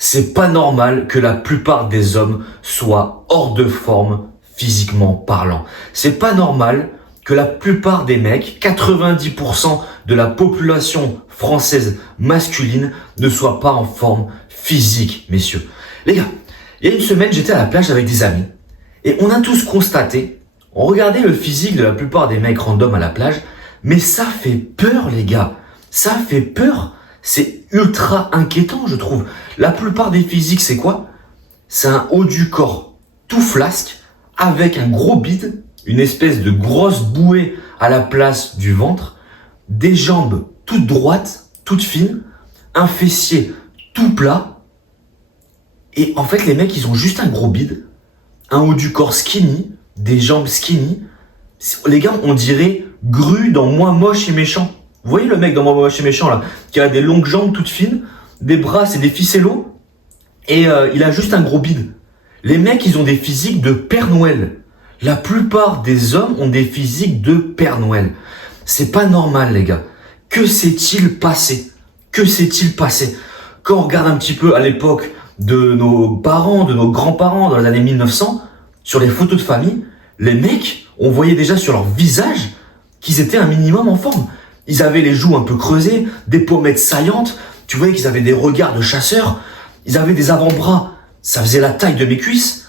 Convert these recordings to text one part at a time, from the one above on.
C'est pas normal que la plupart des hommes soient hors de forme physiquement parlant. C'est pas normal que la plupart des mecs, 90% de la population française masculine ne soit pas en forme physique, messieurs. Les gars, il y a une semaine, j'étais à la plage avec des amis et on a tous constaté, on regardait le physique de la plupart des mecs random à la plage, mais ça fait peur, les gars. Ça fait peur. C'est ultra inquiétant, je trouve. La plupart des physiques, c'est quoi? C'est un haut du corps tout flasque, avec un gros bide, une espèce de grosse bouée à la place du ventre, des jambes toutes droites, toutes fines, un fessier tout plat. Et en fait, les mecs, ils ont juste un gros bide, un haut du corps skinny, des jambes skinny. Les gars, on dirait Gru dans Moi moche et méchant. Vous voyez le mec dans Moi moche et méchant là, qui a des longues jambes toutes fines, des bras c'est des ficellos, et il a juste un gros bide. Les mecs, ils ont des physiques de Père Noël. La plupart des hommes ont des physiques de Père Noël. C'est pas normal, les gars. Que s'est-il passé? Que s'est-il passé? Quand on regarde un petit peu à l'époque de nos parents, de nos grands-parents, dans les années 1900, sur les photos de famille, les mecs, on voyait déjà sur leur visage qu'ils étaient un minimum en forme. Ils avaient les joues un peu creusées, des pommettes saillantes, tu voyais qu'ils avaient des regards de chasseurs, ils avaient des avant-bras, ça faisait la taille de mes cuisses.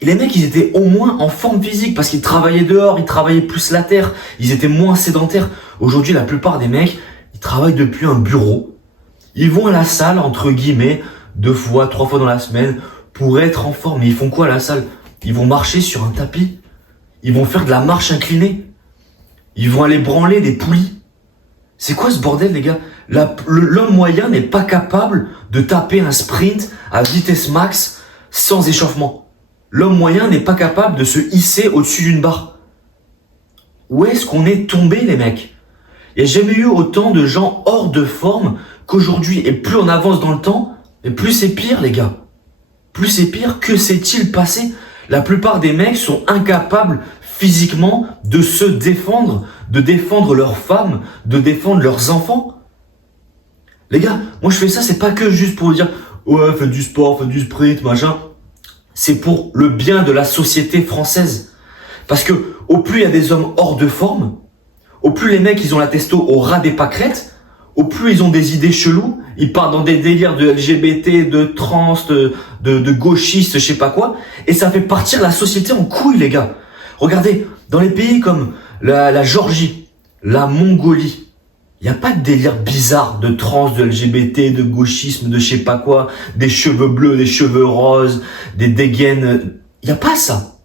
Et les mecs, ils étaient au moins en forme physique parce qu'ils travaillaient dehors, ils travaillaient plus la terre, ils étaient moins sédentaires. Aujourd'hui, la plupart des mecs, ils travaillent depuis un bureau. Ils vont à la salle, entre guillemets, 2 fois, 3 fois dans la semaine pour être en forme. Mais ils font quoi à la salle? Ils vont marcher sur un tapis. Ils vont faire de la marche inclinée. Ils vont aller branler des poulies. C'est quoi ce bordel, les gars? L'homme moyen n'est pas capable de taper un sprint à vitesse max sans échauffement. L'homme moyen n'est pas capable de se hisser au-dessus d'une barre. Où est-ce qu'on est tombé, les mecs? Il n'y a jamais eu autant de gens hors de forme qu'aujourd'hui. Et plus on avance dans le temps, et plus c'est pire, les gars. Plus c'est pire. Que s'est-il passé? La plupart des mecs sont incapables physiquement de se défendre, de défendre leurs femmes, de défendre leurs enfants. Les gars, moi je fais ça, c'est pas que juste pour dire ouais, faites du sport, faites du sprint, machin. C'est pour le bien de la société française. Parce que au plus il y a des hommes hors de forme, au plus les mecs ils ont la testo au ras des pâquerettes, au plus ils ont des idées cheloues, ils partent dans des délires de LGBT, de trans, de gauchistes, je sais pas quoi, et ça fait partir la société en couille, les gars. Regardez, dans les pays comme la Géorgie, la Mongolie, il n'y a pas de délire bizarre de trans, de LGBT, de gauchisme, de je sais pas quoi, des cheveux bleus, des cheveux roses, des dégaines. Il n'y a pas ça.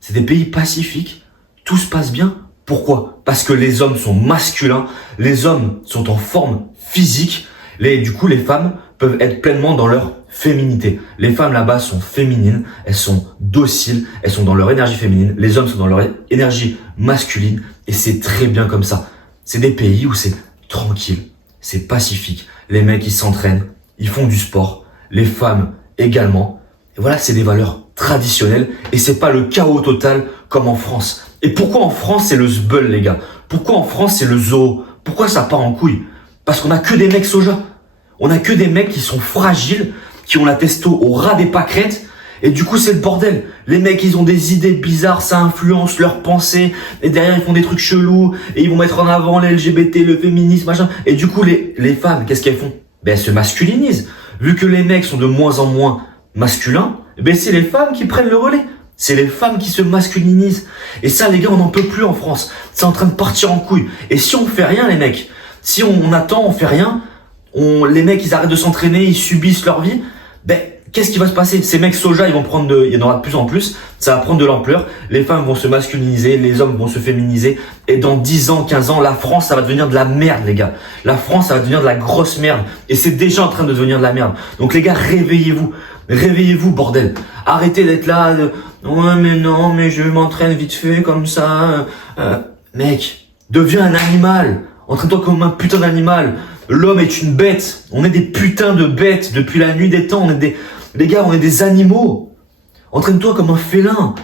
C'est des pays pacifiques. Tout se passe bien. Pourquoi? Parce que les hommes sont masculins, les hommes sont en forme physique, du coup les femmes peuvent être pleinement dans leur féminité. Les femmes là-bas sont féminines, elles sont dociles, elles sont dans leur énergie féminine, les hommes sont dans leur énergie masculine et c'est très bien comme ça. C'est des pays où c'est tranquille, c'est pacifique. Les mecs, ils s'entraînent, ils font du sport, les femmes également. Et voilà, c'est des valeurs traditionnelles et c'est pas le chaos total comme en France. Et pourquoi en France, c'est le zbeul, les gars? Pourquoi en France, c'est le zoo? Pourquoi ça part en couille? Parce qu'on a que des mecs soja. On a que des mecs qui sont fragiles, qui ont la testo au ras des pâquerettes. Et du coup, c'est le bordel. Les mecs, ils ont des idées bizarres, ça influence leurs pensées. Et derrière, ils font des trucs chelous. Et ils vont mettre en avant les LGBT, le féminisme, machin. Et du coup, les femmes, qu'est-ce qu'elles font? Ben, elles se masculinisent. Vu que les mecs sont de moins en moins masculins, ben, c'est les femmes qui prennent le relais. C'est les femmes qui se masculinisent. Et ça, les gars, on n'en peut plus en France. C'est en train de partir en couille. Et si on fait rien, les mecs, si on attend, on fait rien, les mecs, ils arrêtent de s'entraîner, ils subissent leur vie, ben, qu'est-ce qui va se passer? Ces mecs soja, il y en aura de plus en plus, ça va prendre de l'ampleur, les femmes vont se masculiniser, les hommes vont se féminiser, et dans 10 ans, 15 ans, la France, ça va devenir de la merde, les gars. La France, ça va devenir de la grosse merde. Et c'est déjà en train de devenir de la merde. Donc les gars, réveillez-vous. Réveillez-vous, bordel. Arrêtez d'être là, ouais, mais non, mais je m'entraîne vite fait, comme ça. Mec, deviens un animal. Entraîne-toi comme un putain d'animal. L'homme est une bête. On est des putains de bêtes. Depuis la nuit des temps, les gars, on est des animaux. Entraîne-toi comme un félin.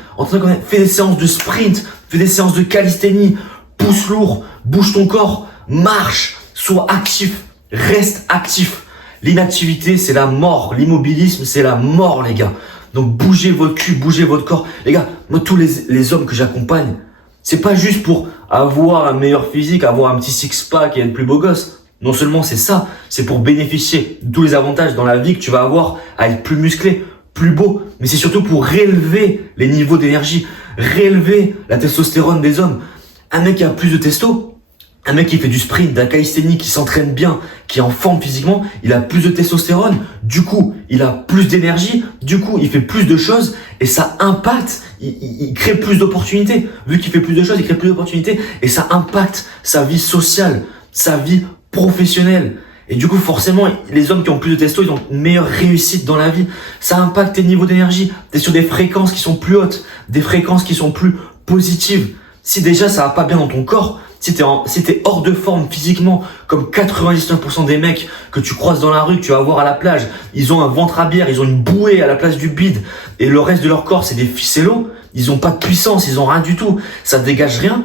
Fais des séances de sprint. Fais des séances de calisthénie. Pousse lourd. Bouge ton corps. Marche. Sois actif. Reste actif. L'inactivité, c'est la mort. L'immobilisme, c'est la mort, les gars. Donc bougez votre cul, bougez votre corps. Les gars, moi, tous les hommes que j'accompagne, c'est pas juste pour avoir un meilleur physique, avoir un petit six-pack et être plus beau gosse. Non seulement c'est ça, c'est pour bénéficier de tous les avantages dans la vie que tu vas avoir à être plus musclé, plus beau, mais c'est surtout pour réélever les niveaux d'énergie, réélever la testostérone des hommes. Un mec qui a plus de testo, un mec qui fait du sprint, de la calisthénie, qui s'entraîne bien, qui est en forme physiquement, il a plus de testostérone, du coup, il a plus d'énergie, du coup, il fait plus de choses et ça impacte, il crée plus d'opportunités. Vu qu'il fait plus de choses, il crée plus d'opportunités et ça impacte sa vie sociale, sa vie professionnelle. Et du coup, forcément, les hommes qui ont plus de testo, ils ont une meilleure réussite dans la vie. Ça impacte tes niveaux d'énergie. Tu es sur des fréquences qui sont plus hautes, des fréquences qui sont plus positives. Si déjà ça va pas bien dans ton corps, si t'es hors de forme physiquement, comme 99% des mecs que tu croises dans la rue, que tu vas voir à la plage, ils ont un ventre à bière, ils ont une bouée à la place du bide, et le reste de leur corps, c'est des ficellos, ils ont pas de puissance, ils ont rien du tout, ça dégage rien.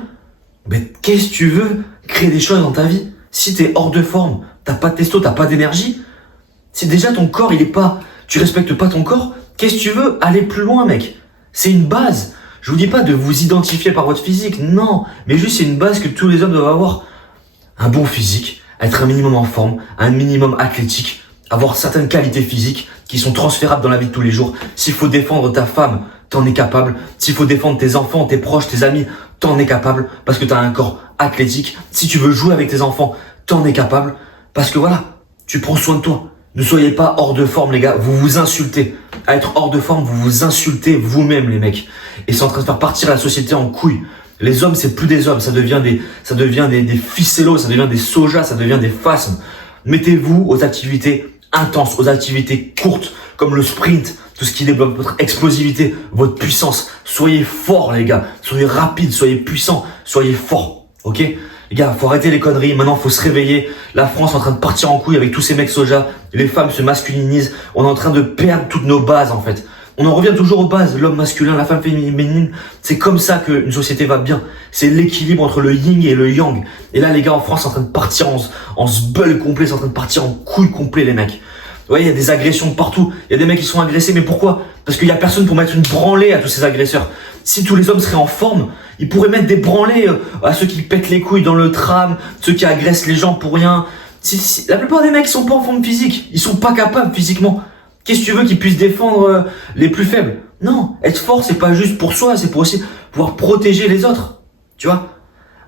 Mais qu'est-ce que tu veux créer des choses dans ta vie? Si t'es hors de forme, t'as pas de testo, t'as pas d'énergie, si déjà ton corps, tu respectes pas ton corps, qu'est-ce que tu veux aller plus loin, mec? C'est une base. Je vous dis pas de vous identifier par votre physique, non, mais juste c'est une base que tous les hommes doivent avoir. Un bon physique, être un minimum en forme, un minimum athlétique, avoir certaines qualités physiques qui sont transférables dans la vie de tous les jours. S'il faut défendre ta femme, t'en es capable. S'il faut défendre tes enfants, tes proches, tes amis, t'en es capable parce que t'as un corps athlétique. Si tu veux jouer avec tes enfants, t'en es capable parce que voilà, tu prends soin de toi. Ne soyez pas hors de forme, les gars. Vous vous insultez. À être hors de forme, vous vous insultez vous-même, les mecs. Et c'est en train de faire partir la société en couille. Les hommes, c'est plus des hommes. Ça devient des ficellos, ça devient des sojas, ça devient des phasmes. Mettez-vous aux activités intenses, aux activités courtes, comme le sprint, tout ce qui développe votre explosivité, votre puissance. Soyez forts, les gars. Soyez rapides, soyez puissants, soyez forts. Ok? Les gars, faut arrêter les conneries. Maintenant, faut se réveiller. La France est en train de partir en couille avec tous ces mecs soja. Les femmes se masculinisent. On est en train de perdre toutes nos bases, en fait. On en revient toujours aux bases. L'homme masculin, la femme féminine. C'est comme ça qu'une société va bien. C'est l'équilibre entre le yin et le yang. Et là, les gars, en France, c'est en train de partir en sbull complet. C'est en train de partir en couille complet, les mecs. Vous voyez, il y a des agressions de partout. Il y a des mecs qui sont agressés. Mais pourquoi? Parce qu'il y a personne pour mettre une branlée à tous ces agresseurs. Si tous les hommes seraient en forme, ils pourraient mettre des branlées à ceux qui pètent les couilles dans le tram, ceux qui agressent les gens pour rien. La plupart des mecs ils sont pas en forme physique, ils sont pas capables physiquement. Qu'est-ce que tu veux qu'ils puissent défendre les plus faibles? Non, être fort c'est pas juste pour soi, c'est pour aussi pouvoir protéger les autres. Tu vois?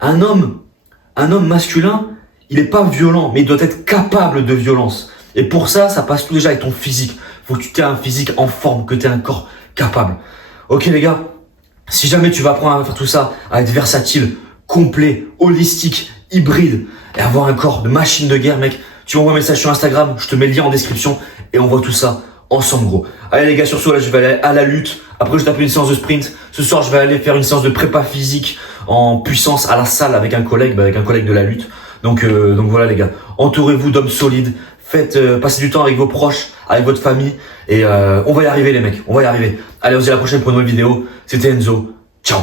Un homme masculin, il est pas violent, mais il doit être capable de violence. Et pour ça, ça passe tout déjà avec ton physique. Faut que tu aies un physique en forme, que tu aies un corps capable. Ok les gars, si jamais tu vas apprendre à faire tout ça, à être versatile, complet, holistique, hybride, et avoir un corps de machine de guerre, mec, tu m'envoies un message sur Instagram, je te mets le lien en description, et on voit tout ça ensemble, gros. Allez les gars, sur ce, là, je vais aller à la lutte. Après, je tape une séance de sprint. Ce soir, je vais aller faire une séance de prépa physique en puissance à la salle avec un collègue de la lutte. Donc voilà les gars, entourez-vous d'hommes solides. Passez du temps avec vos proches, avec votre famille, et on va y arriver les mecs, on va y arriver. Allez, on se dit à la prochaine pour une nouvelle vidéo. C'était Enzo, ciao.